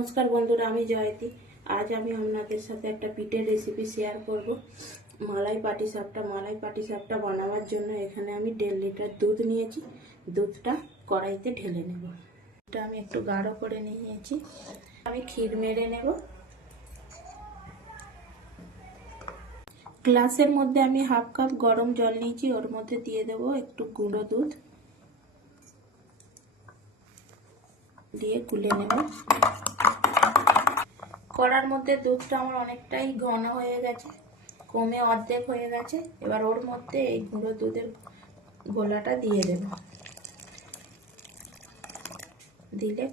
নমস্কার বন্ধুরা, আমি জয়তী। আজ আমি আপনাদের সাথে একটা পিঠের রেসিপি শেয়ার করব। মালাই পাটিসাপটা বানাবার জন্য এখানে আমি 1.5 লিটার দুধ নিয়েছি। দুধটা কড়াইতে ঢেলে নেব। এটা আমি একটু গাঢ় করে নিয়েছি। আমি ক্ষীর মেরে নেব। গ্লাসের মধ্যে আমি 1/2 কাপ গরম জল নিয়েছি, ওর মধ্যে দিয়ে দেব একটু গুঁড়ো দুধ, দিয়ে গুলে নেব। কড়ার মধ্যে দুধটা আমার অনেকটাই ঘন হয়ে গেছে, কমে অর্ধেক হয়ে গেছে। এবার ওর মধ্যে এই গুঁড়ো দুধের গোলাটা দিয়ে দেব। দিলে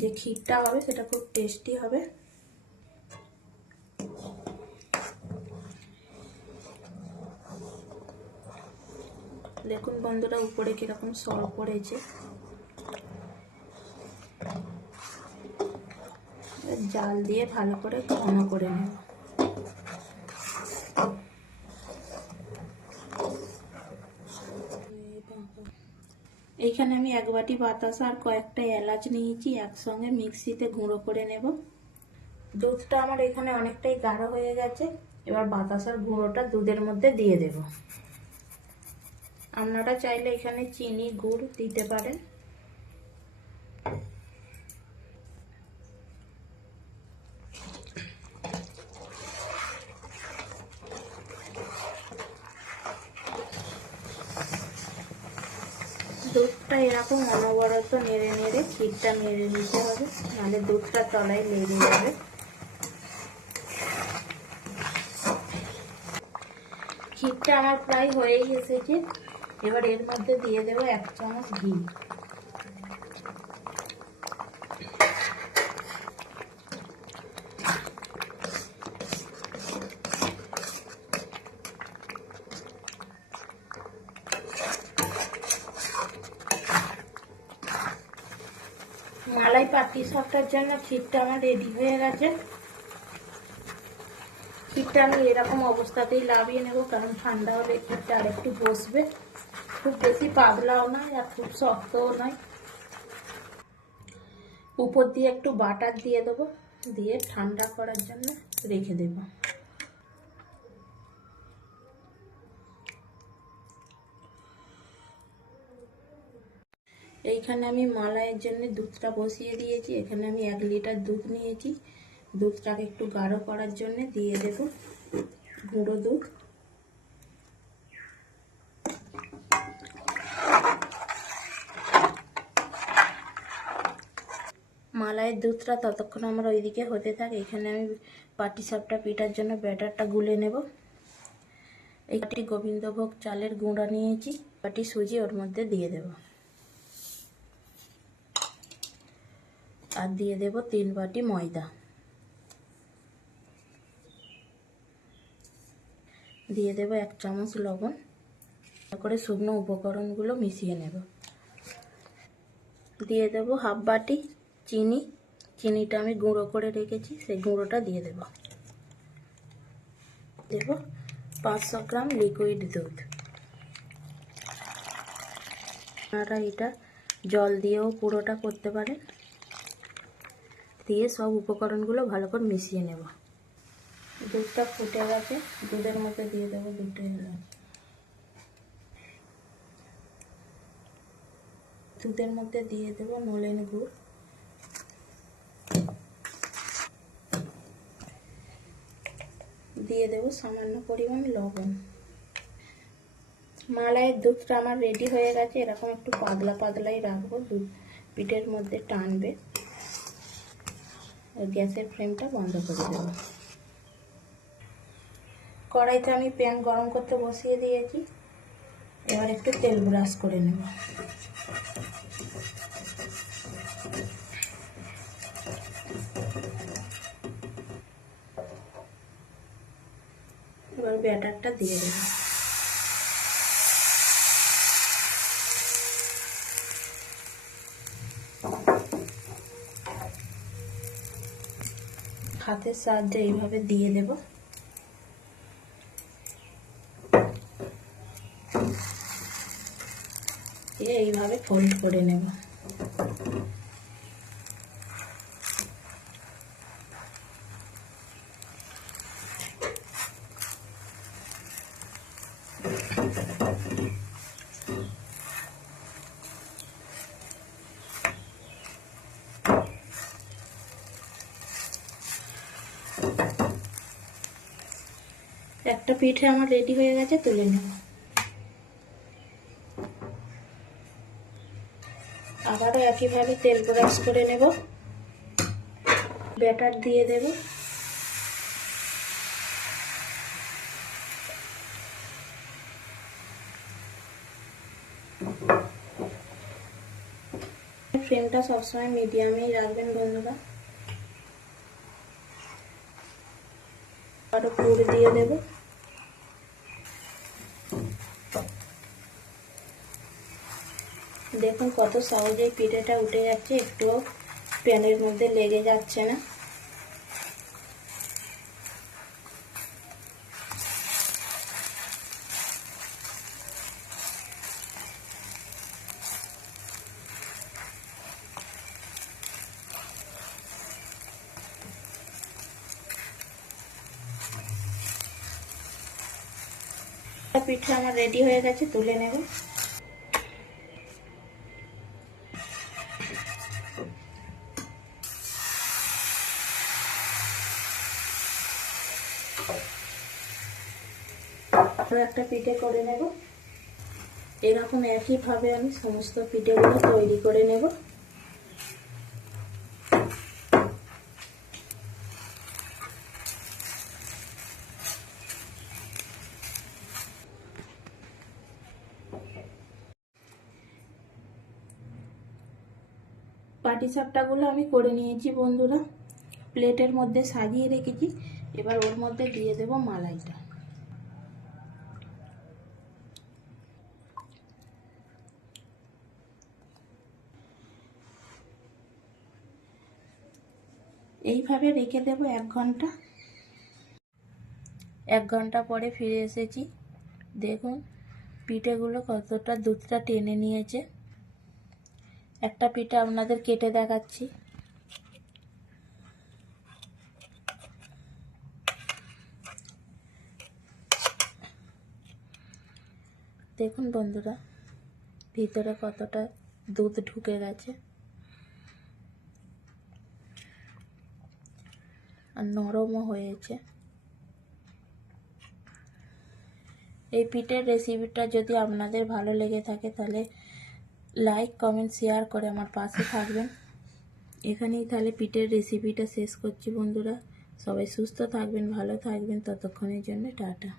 যে ক্ষীরটা হবে সেটা খুব টেস্টি হবে। দেখুন বন্ধুরা, উপরে কিরকম সর পড়েছে। জাল দিয়ে ভালো করে ঘন করে নেব। এইখানে আমি 1 বাটি বাতাসা আর কয়েকটা এলাচ নিয়েছি, একসঙ্গে মিক্সিতে গুঁড়ো করে নেব। দুধটা আমার এখানে অনেকটাই গাঢ় হয়ে গেছে। এবার বাতাসার গুঁড়োটা দুধের মধ্যে দিয়ে দেব। আপনারা চাইলে এখানে চিনি গুড় দিতে পারেন। দুধটা এরকম অনবরত নেড়ে নেড়ে ক্ষীরটা নেড়ে নিতে হবে, নাহলে দুধটা তলায় লেগে যাবে। ক্ষীরটা আমার প্রায় হয়েই এসেছে। এবার এর মধ্যে দিয়ে দেবো 1 চামচ ঘি। মালাই পাটিসাপটার জন্য ক্ষীরটা আমার রেডি হয়ে গেছে। ক্ষীরটা আমি এরকম অবস্থাতেই লাভিয়ে নেব, কারণ ঠান্ডা হলে ক্ষীরটা আর একটু বসবে। খুব বেশি পাতলাও নয় আর খুব শক্তও নয়। উপর দিয়ে একটু বাটার দিয়ে দেবো, দিয়ে ঠান্ডা করার জন্য রেখে দেব। এইখানে আমি মালাইয়ের জন্য দুধটা বসিয়ে দিয়েছি। এখানে আমি 1 লিটার দুধ নিয়েছি। দুধটাকে একটু গাঢ় করার জন্য দিয়ে দেব গুঁড়ো দুধ। মালাইয়ের দুধটা ততক্ষণ আমার ওইদিকে হতে থাকে। এখানে আমি পাটিসাপটা পিঠার জন্য ব্যাটারটা গুলে নেব। একটি গোবিন্দভোগ চালের গুঁড়া নিয়েছি, বাটি সুজি ওর মধ্যে দিয়ে দেব। আর দিয়ে দেব 3 বাটি ময়দা। দিয়ে দেব 1 চামচ লবণ। করে শুকনো উপকরণগুলো মিশিয়ে নেব। দিয়ে দেব 1/2 বাটি চিনি। চিনিটা আমি গুঁড়ো করে রেখেছি, সেই গুঁড়োটা দিয়ে দেব। দেব 500 গ্রাম লিকুইড দুধ। আপনারা এটা জল দিয়েও পুরোটা করতে পারেন। দিয়ে সব উপকরণগুলো ভালো করে মিশিয়ে নেব। দুধটা ফুটে গেছে, দুধের মধ্যে দিয়ে দেবো 2 এলাচ। দুধের মধ্যে দিয়ে দেবো নলেন গুড়। দিয়ে দেবো সামান্য পরিমাণ লবণ। মালাইয়ের দুধটা আমার রেডি হয়ে গেছে। এরকম একটু পাতলা পাতলাই রাখবো, দুধ পিঠের মধ্যে টানবে। গ্যাসের ফ্লেমটা বন্ধ করে দেব। কড়াইতে আমি প্যান গরম করতে বসিয়ে দিয়েছি। এবার একটু তেল ব্রাশ করে নেব। এবার ব্যাটারটা দিয়ে দেব। হাতের সাহায্যে এইভাবে দিয়ে দেব। এইভাবে ফোল্ড করে নেব। একটা পিঠে আমার রেডি হয়ে গেছে, তুলে নেব। আবারও একইভাবে তেল ব্রাশ করে নেব, ব্যাটার দিয়ে দেব। ফ্লেমটা সবসময় মিডিয়ামেই রাখবেন বন্ধুরা। আরো পুর দিয়ে দেব। দেখুন কত সহজেই পিঠেটা উঠে যাচ্ছে, একটুও প্যানের মধ্যে লেগে যাচ্ছে না। পিঠে আমার রেডি হয়ে গেছে, তুলে নেব। একটা পিঠে করে নেব। এরকম একইভাবে আমি সমস্ত পিঠেগুলো তৈরি করে নেব। পাটিসাপটাগুলো আমি করে নিয়েছি বন্ধুরা, প্লেটের মধ্যে সাজিয়ে রেখেছি। এবার ওর মধ্যে দিয়ে দেব মালাইটা। এইভাবে রেখে দেব 1 ঘন্টা। 1 ঘন্টা পরে ফিরে এসেছি। দেখুন পিঠেগুলো কতটা দুধটা টেনে নিয়েছে। একটা পিঠে আপনাদের কেটে দেখাচ্ছি। দেখুন বন্ধুরা ভিতরে কতটা দুধ ঢুকে গেছে আর নরমও হয়েছে। এই পিঠের রেসিপিটা যদি আপনাদের ভালো লেগে থাকে তাহলে লাইক কমেন্ট শেয়ার করে আমার পাশে থাকবেন। এখানেই তাহলে পিঠের রেসিপিটা শেষ করছি বন্ধুরা। সবাই সুস্থ থাকবেন, ভালো থাকবেন। ততক্ষণের জন্য টাটা।